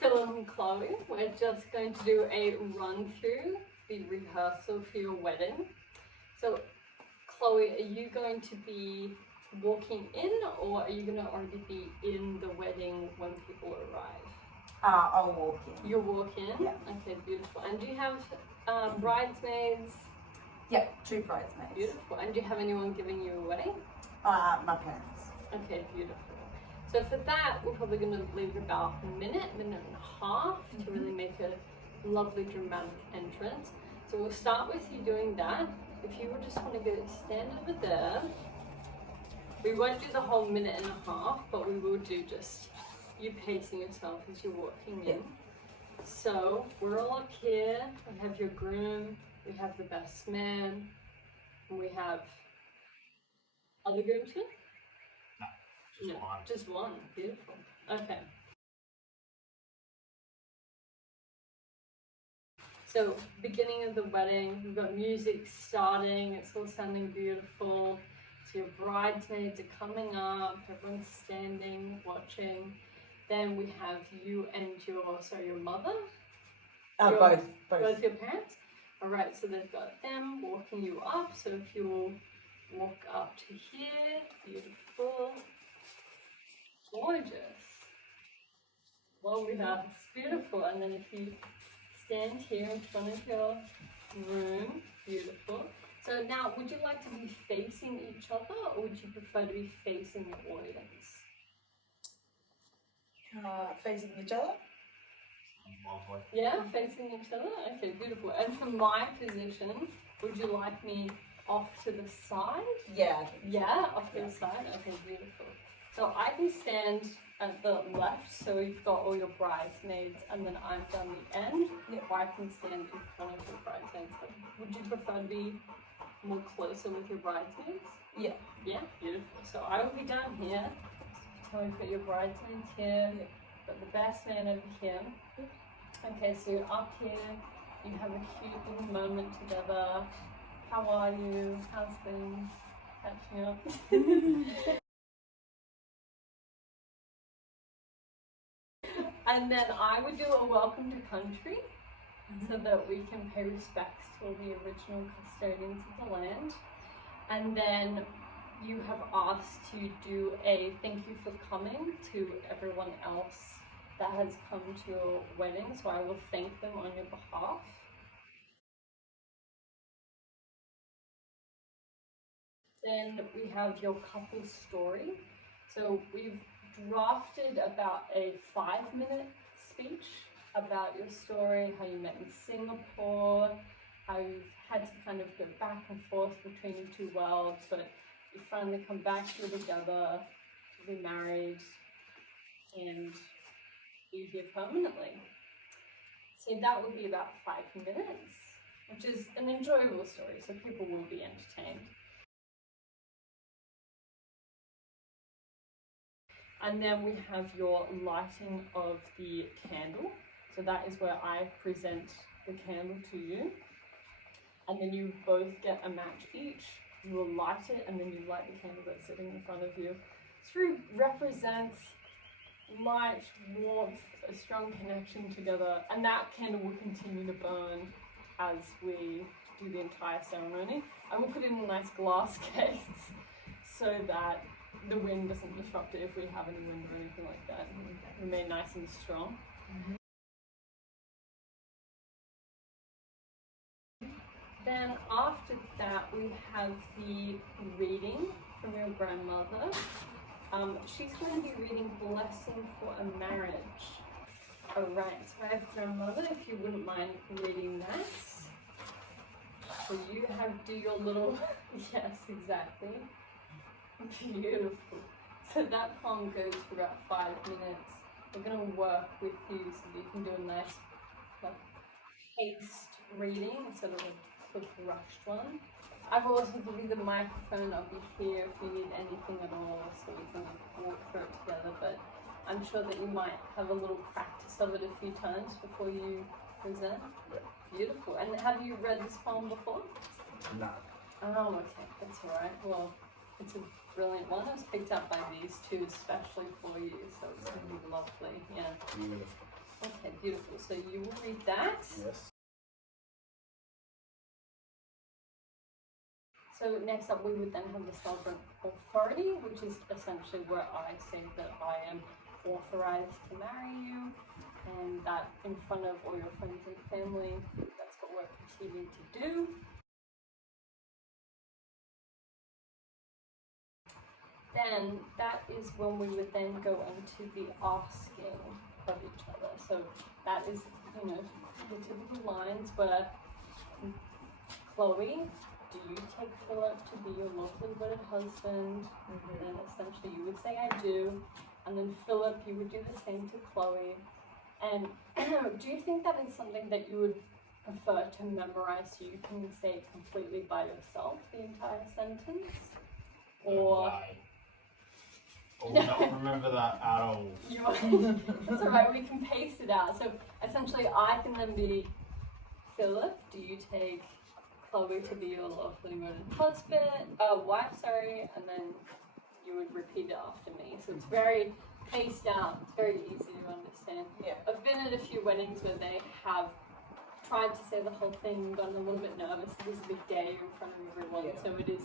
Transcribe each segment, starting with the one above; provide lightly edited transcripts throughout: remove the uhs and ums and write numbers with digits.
Philip and Chloe, we're just going to do a run through the rehearsal for your wedding. So Chloe, are you going to be walking in, or are you going to already be in the wedding when people arrive? I'll walk in. You'll walk in? Yeah. Okay, beautiful. And do you have bridesmaids? Yeah, 2 bridesmaids. Beautiful. And do you have anyone giving you a wedding? My parents. Okay, beautiful. So for that, we're probably going to leave about a minute and a half to really make a lovely dramatic entrance. So we'll start with you doing that. If you would just want to go stand over there. We won't do the whole minute and a half, but we will do just you pacing yourself as you're walking in. So we're all up here. We have your groom, we have the best man, and we have other groomsmen? No, one. Just one. Beautiful. Okay. So, beginning of the wedding, we've got music starting, it's all sounding beautiful. So your bridesmaids are coming up, everyone's standing, watching. Then we have you and your mother? Both Your parents? Alright, so they've got them walking you up. So if you'll walk up to here, beautiful. Gorgeous. Well, that's beautiful. And then if you stand here in front of your room, beautiful. So now, would you like to be facing each other, or would you prefer to be facing the audience? Facing each other? Yeah, facing each other? Okay, beautiful. And from my position, would you like me off to the side? Yeah. Yeah, off to the side? Okay, beautiful. So I can stand at the left, so you've got all your bridesmaids, and then I'm down the end, or I can stand in front of your bridesmaids. Would you prefer to be more closer with your bridesmaids? Yeah. Yeah, beautiful. So I will be down here. So we've got your bridesmaids here, got the best man over here. Okay, so you're up here, you have a cute little moment together. How are you? How's things? Catching up? And then I would do a welcome to country, so that we can pay respects to all the original custodians of the land. And then you have asked to do a thank you for coming to everyone else that has come to your wedding, so I will thank them on your behalf. Then we have your couple story. So we've drafted about a 5-minute speech about your story, how you met in Singapore, how you've had to kind of go back and forth between the two worlds, but you finally come back here together to be married and be here permanently. So that would be about 5 minutes, which is an enjoyable story, so people will be entertained. And then we have your lighting of the candle. So that is where I present the candle to you. And then you both get a match each. You will light it, and then you light the candle that's sitting in front of you. This represents light, warmth, a strong connection together. And that candle will continue to burn as we do the entire ceremony. I will put it in a nice glass case so that the wind doesn't disrupt it if we have any wind or anything like that. It will remain nice and strong. Then after that, we have the reading from your grandmother. She's going to be reading Blessing for a Marriage. Alright, so I have grandmother, if you wouldn't mind reading that. So you do your little, yes, exactly. Beautiful. So that poem goes for about 5 minutes. We're going to work with you so that you can do a nice paced reading instead of a quick rushed one. I will also give you the microphone. I'll be here if you need anything at all, so we can walk through it together. But I'm sure that you might have a little practice of it a few times before you present. Beautiful. And have you read this poem before? No. Oh, okay. That's all right. Well, it's a brilliant one. It was picked up by these two especially for you, so it's going to be lovely. Yeah. Beautiful. Okay, beautiful. So you will read that. Yes. So next up, we would then have the celebrant authority, which is essentially where I say that I am authorized to marry you, and that in front of all your friends and family, that's what we're proceeding to do. Then that is when we would then go into the asking of each other. So that is, you know, the typical lines where Chloe, do you take Philip to be your lawfully wedded husband? And then essentially you would say I do. And then Philip, you would do the same to Chloe. And do you think that is something that you would prefer to memorize so you can say it completely by yourself, the entire sentence? Or I will not remember that at all. That's alright, we can paste it out. So essentially I can then be Philip, do you take Chloe to be your lawfully wedded wife, and then you would repeat it after me. So it's very paced out, it's very easy to understand. Yeah. I've been at a few weddings where they have tried to say the whole thing, gotten a little bit nervous. It is a big day in front of everyone, Yeah. so it is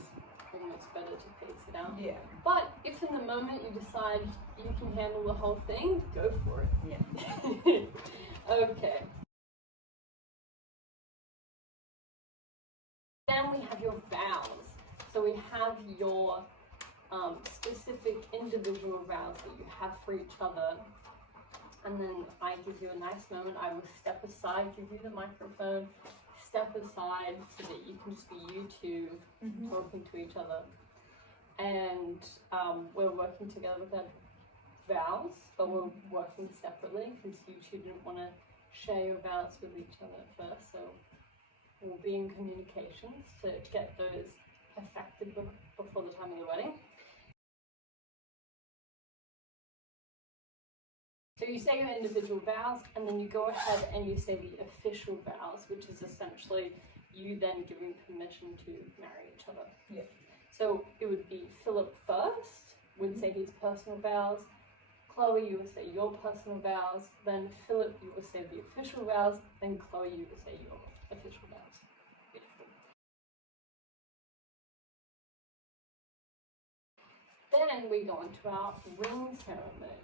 almost better to pace it out. Yeah. But if in the moment you decide you can handle the whole thing, go for it. Yeah. Okay. Then we have your vows. So we have your specific individual vows that you have for each other. And then I give you a nice moment. I will step aside, give you the microphone, step aside so that you can just be you two talking to each other. And we're working together with our vows, but we're working separately because you two didn't want to share your vows with each other at first. So we'll be in communications to get those perfected before the time of the wedding. So you say your individual vows, and then you go ahead and you say the official vows, which is essentially you then giving permission to marry each other. Yeah. So it would be Philip first, would say his personal vows. Chloe, you would say your personal vows. Then Philip, you would say the official vows. Then Chloe, you would say your official vows. Beautiful. Then we go into our ring ceremony.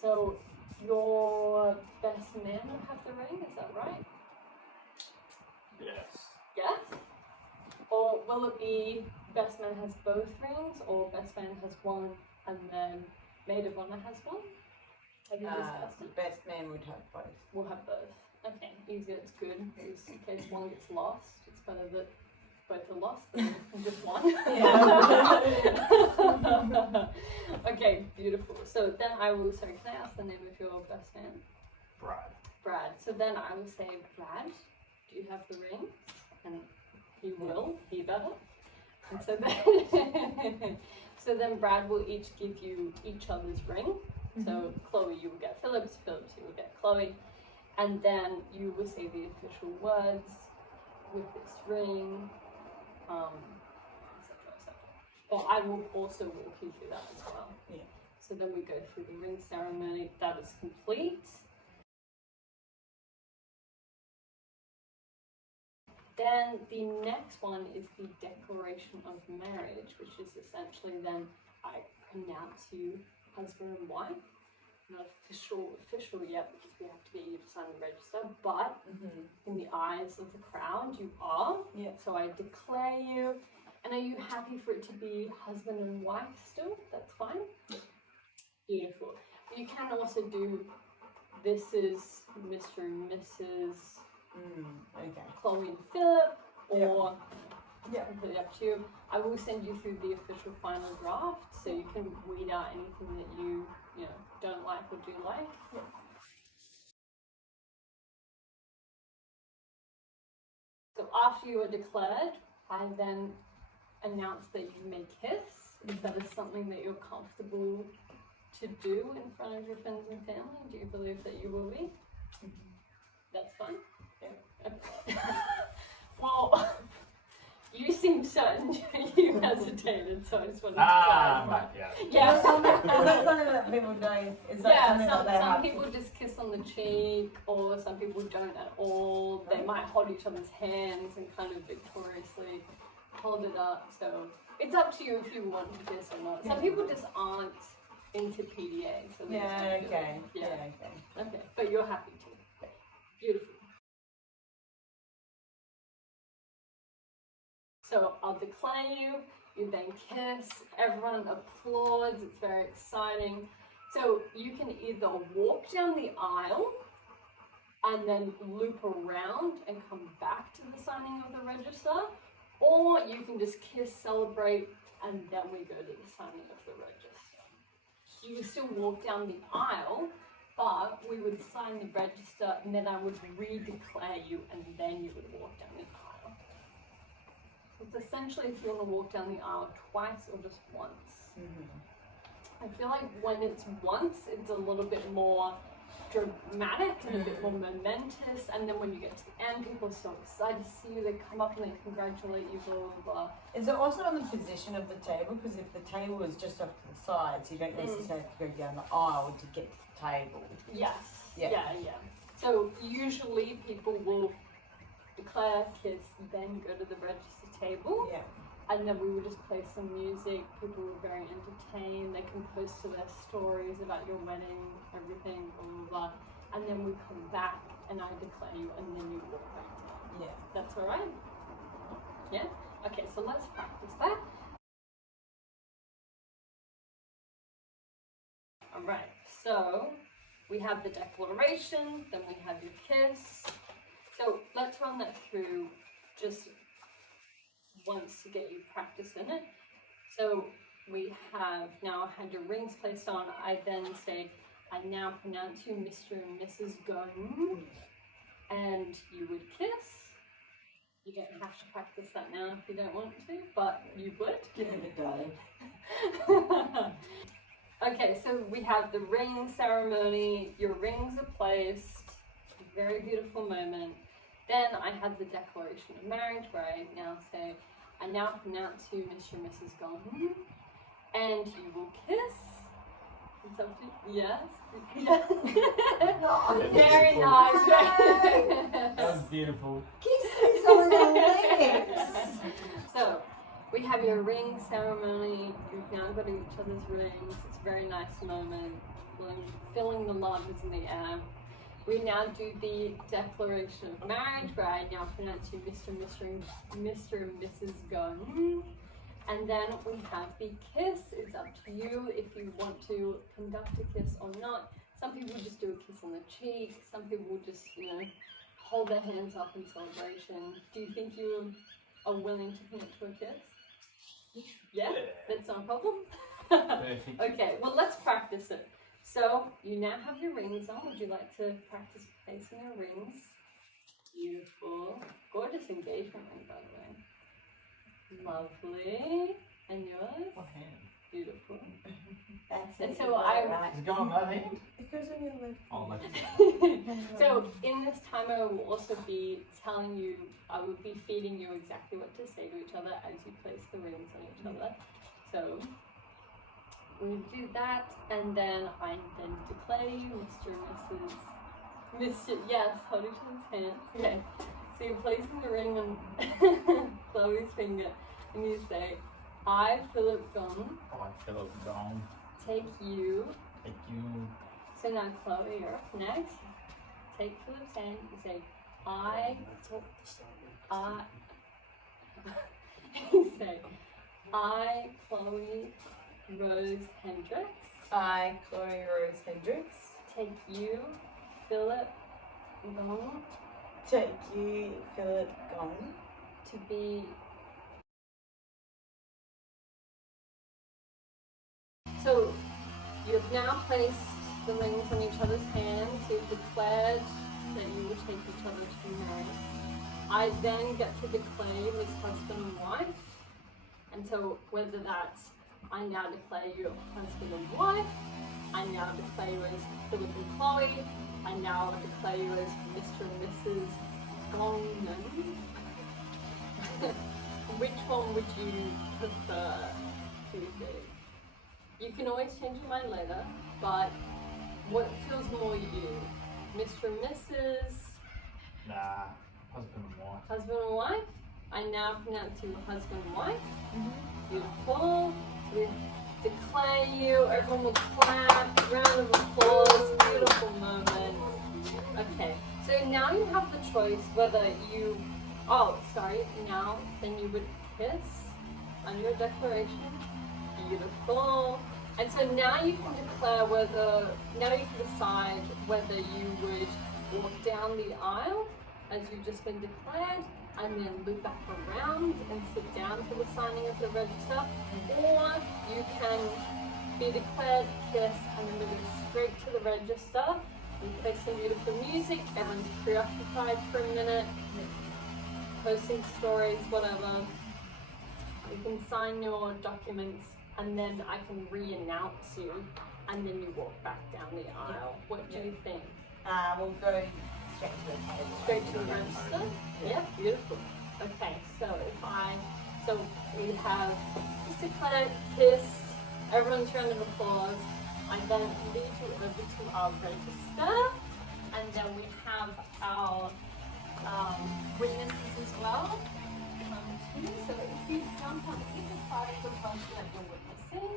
So your best man will have the ring, is that right? Yes. Yes? Or will it be best man has both rings, or best man has one and then maid of honor has one? Have you discussed The it? best man would have both. We'll have both. Okay, easier, it's good. Because in case one gets lost, it's better that both are lost than just one. Okay, beautiful. So then I will, sorry, can I ask the name of your best man? Brad. Brad. So then I will say, Brad, do you have the rings? And he will, he better. And so then, so then Brad will each give you each other's ring. So Chloe, you will get Philip's, Philip's, you will get Chloe. And then you will say the official words with this ring, etc., etc. But I will also walk you through that as well. Yeah. So then we go through the ring ceremony. That is complete. Then the next one is the declaration of marriage, which is essentially then I pronounce you husband and wife. Not official yet because we have to get you to sign the register, but in the eyes of the crowd you are. Yeah. So I declare you. And are you happy for it to be husband and wife still? That's fine? Yeah. Beautiful. You can also do this is Mr. and Mrs. Okay. Chloe and Philip, or Yeah. completely up to you. I will send you through the official final draft so you can weed out anything that you don't like or do like. Yeah. So after you are declared, I then announce that you may kiss. If that is something that you're comfortable to do in front of your friends and family, do you believe that you will be? That's fine? Yeah. Okay. Well, you seemed certain you hesitated, so I just wanted to Ah, clarify. right, yeah. Yeah. Is that something that people don't? Is that Yeah, something that they some have? people just kiss on the cheek, or some people don't at all. They might hold each other's hands and kind of victoriously hold it up. So it's up to you if you want to kiss or not. Some people just aren't into PDA, so they just Yeah. don't do Okay. it. Yeah. Yeah. Okay. Okay, but you're happy to. Beautiful. So I'll declare you, you then kiss, everyone applauds, it's very exciting. So you can either walk down the aisle and then loop around and come back to the signing of the register, or you can just kiss, celebrate, and then we go to the signing of the register. You would still walk down the aisle, but we would sign the register and then I would re-declare you and then you would walk down the aisle. So it's essentially if you want to walk down the aisle twice or just once. I feel like when it's once, it's a little bit more dramatic and a bit more momentous, and then when you get to the end, people are so excited to see you, they come up and they congratulate you, blah, blah, blah. Is it also on the position of the table? Because if the table is just off to the side, so you don't necessarily have to go down the aisle to get to the table. Yes. Yeah. Yeah. So usually people will declare, kiss, then go to the register table. Yeah. And then we would just play some music. People were very entertained. They can post to their stories about your wedding, everything, blah, blah, blah. And then we come back and I declare you and then you walk back down. Yeah. That's all right? Yeah? Okay, so let's practice that. All right, so we have the declaration, then we have your kiss. So let's run that through just once to get you practice in it. So we have now had your rings placed on. I then say, I now pronounce you Mr. and Mrs. Gong, and you would kiss. You don't have to practice that now if you don't want to, but you would. Give it a go. Okay, so we have the ring ceremony. Your rings are placed. Very beautiful moment. Then I have the declaration of marriage where I now say, I now pronounce you Mr. and Mrs. Gong, and you will kiss. It's up to you. Yes. Very nice. That was beautiful. Kisses on your lips. So we have your ring ceremony. You've now got each other's rings. It's a very nice moment. Feeling the love is in the air. We now do the declaration of marriage where I now pronounce you Mr. and Mrs. Gong. And then we have the kiss. It's up to you if you want to conduct a kiss or not. Some people just do a kiss on the cheek. Some people just, hold their hands up in celebration. Do you think you are willing to commit to a kiss? Yeah? That's not a problem? Perfect. Okay, well let's practice it. So, you now have your rings on. Would you like to practice placing your rings? Beautiful. Gorgeous engagement ring, by the way. Lovely. And yours? What hand? Beautiful. That's And it. so you got I- it right. Is it going on that hand? It goes on your left. Oh, like So, in this timer, I will also be telling you, I will be feeding you exactly what to say to each other as you place the rings on each other. So, we do that, and then I then declare you Mr. and Mrs. Yes, hold each other's hands. Okay. So you're placing the ring on Chloe's finger, and you say, I, Philip Gong, oh, I feel it gone. take you. Thank you. So now, Chloe, you're up next. Take Philip's hand. You say, you say, I, Chloe Rose Hendricks, I, Chloe Rose Hendricks, take you, Philip Gong, take you, Philip Gong, to be. So you have now placed the rings on each other's hands. You've declared that you will take each other to be married. I then get to declare you as husband and wife. And so whether that's I now declare you husband and wife, I now declare you as Philip and Chloe, I now declare you as Mr. and Mrs. Gongnan. Which one would you prefer Tuesday? You can always change your mind later, but what feels more you? Mr. and Mrs. Nah, husband and wife. Husband and wife? I now pronounce you husband and wife. Beautiful. We declare you. Everyone will clap. Round of applause. Beautiful moment. Okay. So now you have the choice whether you. Oh, sorry. Now then you would kiss on your declaration. Beautiful. And so now you can declare whether. Now you can decide whether you would walk down the aisle as you've just been declared, and then loop back around and sit down for the signing of the register, or you can be declared, kiss, and then move straight to the register and play some beautiful music. Everyone's preoccupied for a minute, posting stories, whatever. You can sign your documents, and then I can re-announce you, and then you walk back down the aisle. What do you think? We'll go straight to the table. Straight to the register? Yeah, beautiful. Okay, so we have just declared, kissed, everyone's round of applause. I then lead you over to our register, and then we have our witnesses as well. So if you jump on either side of the person that you're witnessing,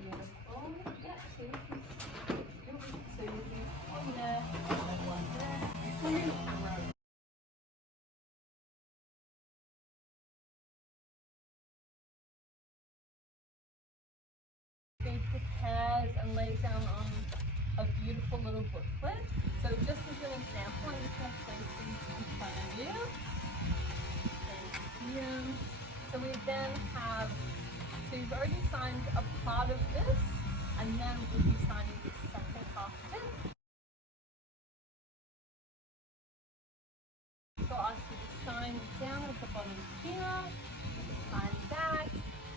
beautiful. Yeah, so you can one there, and one there. He prepares and lays down on a beautiful little booklet. So just as an example, I'm just going to place these in front of you. Thank you. So we then have, so you've already signed a part of this, and then we'll be signing the second half of it. So I'll ask you to sign down at the bottom here, sign that,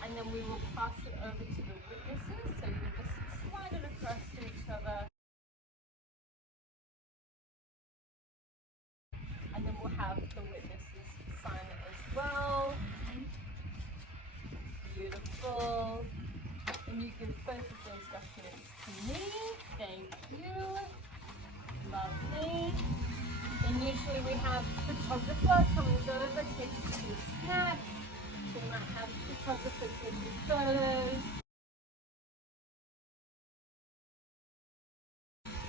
and then we will pass it over to the witnesses. So you just slide it across to each other. And then we'll have the witnesses sign it as well. Beautiful. And you give both of those documents to me. Thank you. Lovely. And usually we have photographer comes over, takes a few snaps. So we might have photographer taking photos.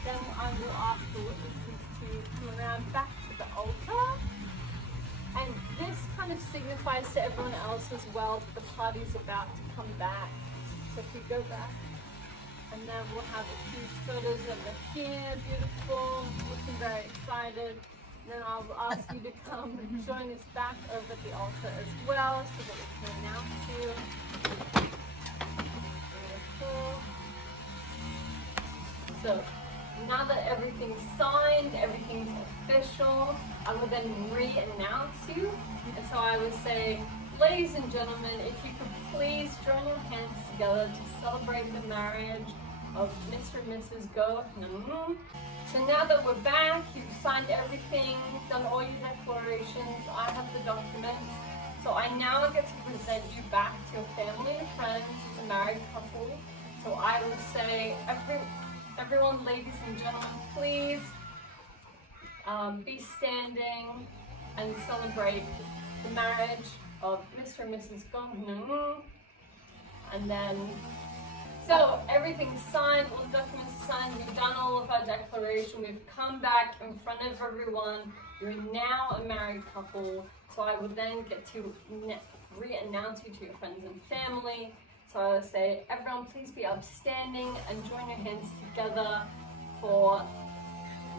Then I will ask the witnesses to come around back to the altar. And this kind of signifies to everyone else as well that the party's about to come back. So if we go back, and then we'll have a few photos over here, beautiful, looking very excited. And then I'll ask you to come and join us back over at the altar as well so that we can announce you. Beautiful. So now that everything's signed, everything's official, I will then re-announce you. And so I would say, ladies and gentlemen, if you could please join your hands together to celebrate the marriage of Mr. and Mrs. Go. So now that we're back, you've signed everything, done all your declarations, I have the documents. So I now get to present you back to your family and friends as a married couple. So I will say, everyone, ladies and gentlemen, please be standing and celebrate the marriage of Mr. and Mrs. Gong. And then, so everything's signed, all the documents are signed, we've done all of our declaration, we've come back in front of everyone, you're now a married couple. So I would then get to re-announce you to your friends and family. So I would say, everyone please be upstanding and join your hands together for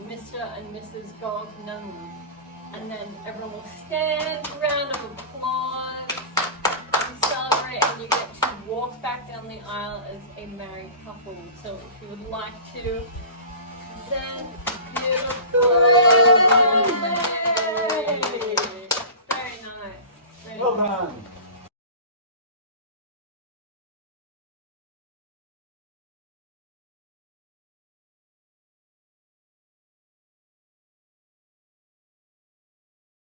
Mr. and Mrs. Gog Nung. And then everyone will stand, round of applause, and celebrate, and you get to walk back down the aisle as a married couple. So if you would like to present, beautiful.